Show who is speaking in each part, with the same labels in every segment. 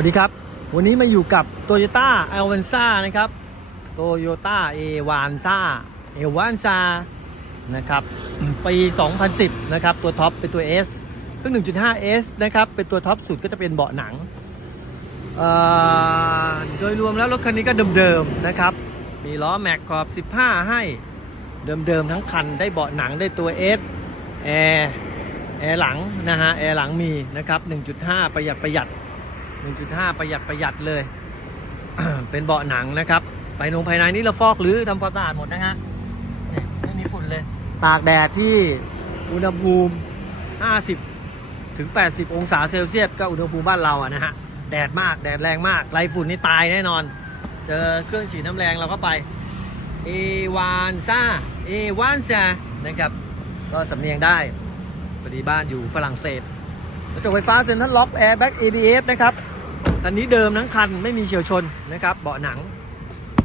Speaker 1: วัสดีครับ วันนี้มาอยู่กับ Toyota a l v a n z a นะครับ Toyota a v a n z a a v a n z a นซ่านะครับปี 2010 นะครับ ตัวท็อปเป็นตัว S เครื่อง 1.5S นะครับ เป็นตัวท็อปสุดก็จะเป็นเบาะหนัง โดยรวมแล้วรถคันนี้ก็เดิมๆนะครับ มีล้อแม็กขอบ 15 ให้ เดิมๆทั้งคันได้เบาะหนังได้ตัว S แอร์แอร์หลังนะฮะแอร์หลังมีนะครับ 1.5 ประหยัดประหยัด 1.5 ประหยัดประหยัดเลย เป็นเบาะหนังนะครับภายนงภายในนี่เราฟอกหรือทำความสะอาดหมดนะฮะไม่มีฝุ่นเลย ตากแดดที่อุณหภูมิ 50 ถึง 80 องศาเซลเซียสก็อุณหภูมิบ้านเราอะนะฮะ แดดมากแดดแรงมากไรฝุ่นนี่ตายแน่นอน เจอเครื่องฉีดน้ำแรงเราก็ไป เอวานซ่า เอวานซานะครับ ก็สำเนียงได้พอดีบ้านอยู่ฝรั่งเศส กระจกไฟฟ้าเซ็นทรัลล็อกแอร์แบ็ก ABS นะครับอันนี้เดิมทั้งคันไม่มีเฉียวชนนะครับ เบาะหนัง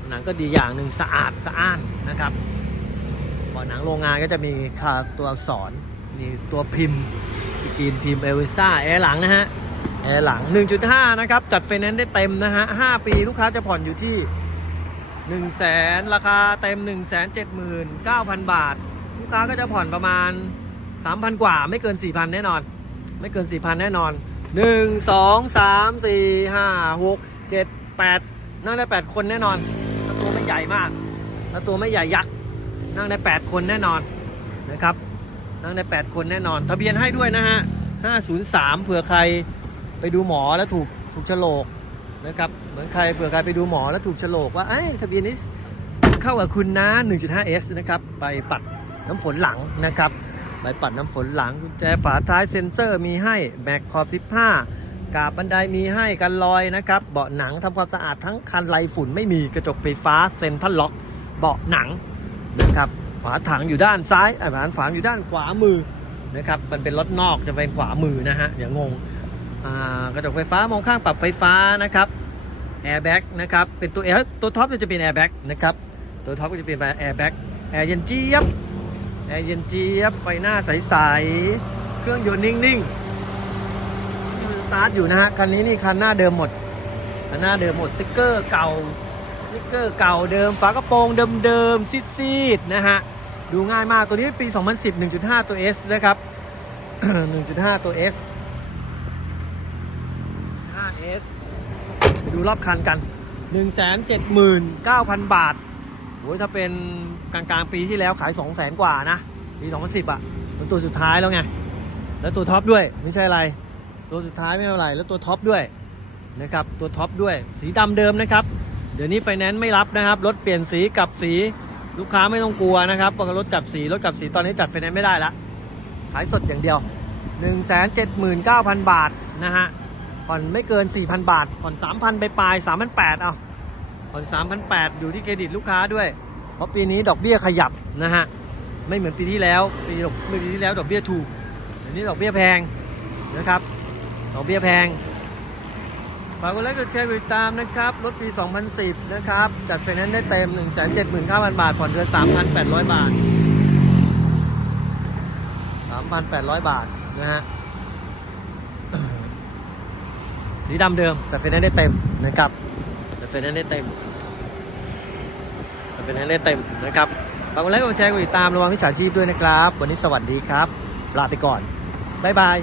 Speaker 1: หนังก็ดีอย่างหนึ่งสะอาดสะอ้านนะครับ เบาะหนังโรงงานก็จะมีคาตัวอักษรมีตัวพิมพ์สกรีนพิมพ์เอลวิซ่าแอร์หลังนะฮะแอร์หลัง 1.5 นะครับ จัดไฟแนนซ์ได้เต็มนะฮะ 5 ปีลูกค้าจะผ่อนอยู่ที่ 1 0 0 0 0แสนราคาเต็ม 1 7 9 0 0 0 บาท ลูกค้าก็จะผ่อนประมาณ 3,000 กว่าไม่เกิน 4,000 แน่นอน ไม่เกิน4,000แน่นอน1 2 3 4 5 6 7 8นั่งได้8คนแน่นอนแล้วตัวไม่ใหญ่มากแล้วตัวไม่ใหญ่ยักษ์นั่งได้8คนแน่นอนนะครับนั่งได้8คนแน่นอน ทะเบียนให้ด้วยนะฮะ503เผื่อใครไปดูหมอแล้วถูกถูกโฉลกนะครับเหมือนใครเผื่อใครไปดูหมอแล้วถูกโฉลกว่าไอ้ทะเบียนนี้เข้ากับคุณนะ 1.5S นะครับ ไปปัดน้ำฝนหลังนะครับ ใบปัดน้ำฝนหลังกุญแจฝาท้ายเซ็นเซอร์มีให้แม็กขอบ 15 กาบบันไดมีให้กันลอยนะครับ เบาะหนังทำความสะอาดทั้งคันไรฝุ่นไม่มีกระจกไฟฟ้าเซ็นทัลล็อก เบาะหนังนะครับฝาถังอยู่ด้านซ้ายอาฝาถังอยู่ด้านขวามือนะครับมันเป็นรถนอกจะเป็นขวามือนะฮะอย่างงงกระจกไฟฟ้ามองข้างปรับไฟฟ้านะครับแอร์แบ็กนะครับเป็นตัวแอร์ตัวท็อปจะเป็นแอร์แบ็กนะครับตัวท็อปก็จะเป็นแอร์แบ็กแอร์เย็นเจี๊ยบ แอร์เย็นเจี๊ยบ ไฟหน้าใส ๆ เครื่องยนต์นิ่งๆสตาร์ทอยู่นะฮะ คันนี้นี่คันหน้าเดิมหมด คันหน้าเดิมหมด สติ๊กเกอร์เก่า สติ๊กเกอร์เก่าเดิม ฝากระโปรงเดิมๆ ซีดๆ นะฮะ ดูง่ายมาก ตัวนี้ปี 2010 1.5 ตัว S นะครับ 1.5 ตัว S 5S ไปดูรอบคันกัน 179,000 บาท โอ้ยถ้าเป็นกลางกลางๆปีที่แล้วขาย 2 0 0แสนกว่านะ ปี 2010อะมันตัวสุดท้ายแล้วไง แล้วตัวท็อปด้วยไม่ใช่อะไร ตัวสุดท้ายไม่เท่าไร แล้วตัวท็อปด้วยนะครับตัวท็อปด้วยสีดำเดิมนะครับ เดี๋ยวนี้ไฟแนนซ์ไม่รับนะครับ รถเปลี่ยนสีกับสีลูกค้าไม่ต้องกลัวนะครับว่ารถกับสีรถกับสีตอนนี้จัดไฟแนนซ์ไม่ได้ละขายสดอย่างเดียว 179,000 บาทนะฮะผ่อนไม่เกิน 4,000 บาทผ่อน3,000 ไปปลาย3,800เอา ผ่อน3,800 อยู่ที่เครดิตลูกค้าด้วย เพราะปีนี้ดอกเบี้ยขยับนะฮะ ไม่เหมือนปีที่แล้ว ปีดอกปีที่แล้วดอกเบี้ยถูกเดี๋ยวนี้ดอกเบี้ยแพงนะครับ ดอกเบี้ยแพง ฝากกดไลค์กดแชร์กดติดตามนะครับ รถปี 2010 นะครับ จัดไฟแนนซ์ได้เต็ม 179,000 บาท ผ่อนเดือน 3,800 บาท 3,800 บาทนะฮะสีดำเดิมแต่ไฟแนนซ์ได้เต็มนะครับ แต่ไฟแนนซ์ได้เต็มแต่ไฟแนนซ์ได้เต็มนะครับฝากกดไลค์กดแชร์กดติดตามระวังมิจฉาชีพด้วยนะครับ วันนี้สวัสดีครับ ลาไปก่อน บ๊ายบาย